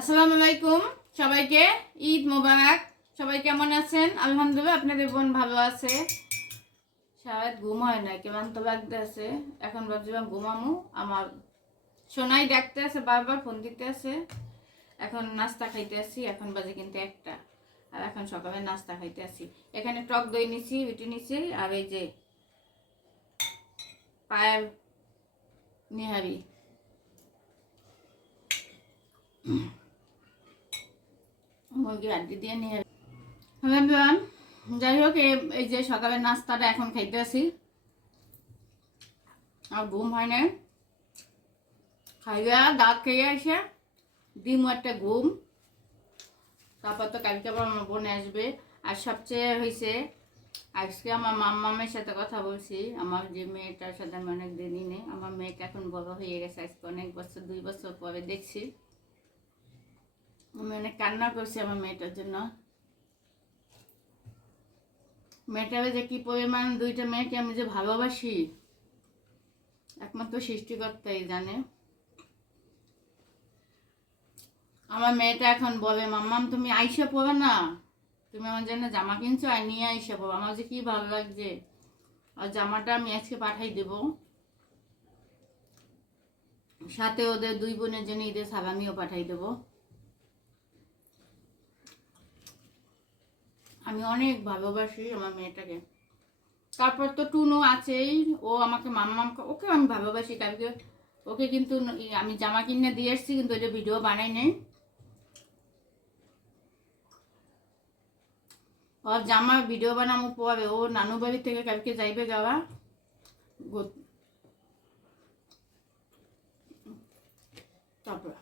আসসালামু আলাইকুম সবাইকে ঈদ মোবারক। সবাই কেমন আছেন? আলহামদুলিল্লাহ আপনাদের বোন ভালো আছে। সারাত ঘুম হয় না, কেমন তো লাগতে আছে। এখন ভাবছিলাম ঘুমামু, আমার সোনাই ডাকতে আছে, বারবার ফোন দিতে আছে। এখন নাস্তা খাইতে আসি, এখন বাজে কিন্তু একটা। আর এখন সকালে নাস্তা খাইতে আসি। এখানে টক দই নিছি, রুটি নিছি, আর এই যে পায়ের নিহারি। মুরগি আড্ডি দিয়ে নিহারি। হ্যাঁ, যাই হোক, এই যে সকালের নাস্তাটা এখন খাইতে আসি। আর ঘুম হয় না, খাইয়া দাঁত খেয়ে আসে ডিম একটা ঘুম। তারপর তো কালকে আবার আমার বোন আসবে। আর সবচেয়ে হয়েছে, আজকে আমার মামের সাথে কথা বলছি। আমার যে মেয়েটার সাথে আমি অনেক দিনই নেই, আমার মেয়েটা এখন বড় হয়ে গেছে। আজকে অনেক বছর, 2 বছর পরে দেখছি। আমি অনেক কান্না করছি আমার মেয়েটার জন্য। মেয়েটারে যে কি পরিমাণ, দুইটা মেয়েকে আমি যে ভালোবাসি একমাত্র সৃষ্টিকর্তাই জানে। আমার মেয়েটা এখন বলে, মাম্মাম তুমি আইসা পড়ো না, তুমি আমার জন্য জামা কিনছো, আর নিয়ে আইসা পড়ো। আমার যে কি ভালো লাগছে। আর জামাটা আমি আজকে পাঠাই দেব, সাথে ওদের 2 বোনের জন্য ঈদের সালামিও পাঠাই দেব। আমি অনেক ভালোবাসি আমার মেয়েটাকে। তারপর তো টুনু আছেই, ও আমাকে মাম্মাম, ওকে আমি ভালোবাসি। কালকে ওকে কিন্তু আমি জামা কিনে দিয়ে এসছি, কিন্তু ওইটা ভিডিও বানাই নেই। ওর জামা ভিডিও বানাবো পরে। ও নানু বাড়ি থেকে কালকে যাইবে যাওয়া। তারপর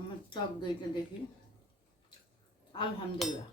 আমার টক দইটা দেখি। আলহামদুলিল্লাহ।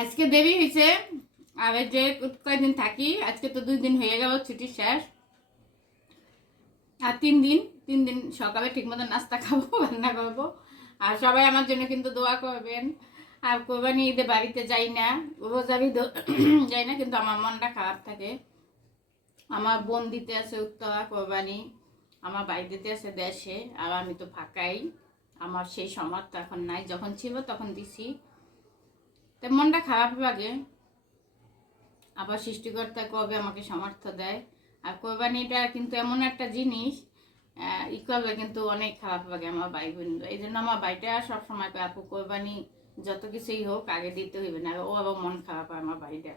আজকে দেরি হয়েছে। আর যে কয়দিন থাকি, আজকে তো 2 দিন হয়ে গেল ছুটি শেষ। আর 3 দিন, 3 দিন সকালে ঠিক মতো নাস্তা খাবো, রান্না করবো। আর সবাই আমার জন্য কিন্তু দোয়া করবেন। আর কোরবানি ঈদে বাড়িতে যাই না, রোজার ঈদে যাই না, কিন্তু আমার মনটা খারাপ থাকে। আমার বোন দিতে আছে উত্তরা কোরবানি, আমার ভাই দিতে আছে দেশে, আর আমি তো ফাঁকাই, আমার সেই সামর্থ্য এখন নাই। যখন ছিল তখন দিছি, তো মনটা খারাপ লাগে। আবার সৃষ্টিকর্তা কবে আমাকে সামর্থ্য দেয়। আর কোরবানিটা কিন্তু এমন একটা জিনিস, ই করলে কিন্তু অনেক খারাপ লাগে আমার ভাই বোনরা। এই জন্য আমার ভাইটা সবসময় কয়, আপু কোরবানি যত কিছুই হোক আগে দিতে হইবে না। ও আবার মন খারাপ হয় আমার ভাইটা।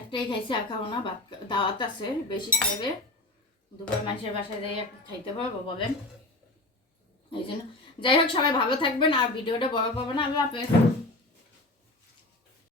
একটাই খাইছে, আর খাবো না, ভাত দাওয়াত আছে, বেশি খাইবে, দুপুর মানুষের বাসায় যাই একটু খাইতে পারবো বলেন। এই জন্য যাই হোক, সবাই ভালো থাকবেন, আর ভিডিওটা বড় করবো না। আল্লাহ হাফেজ।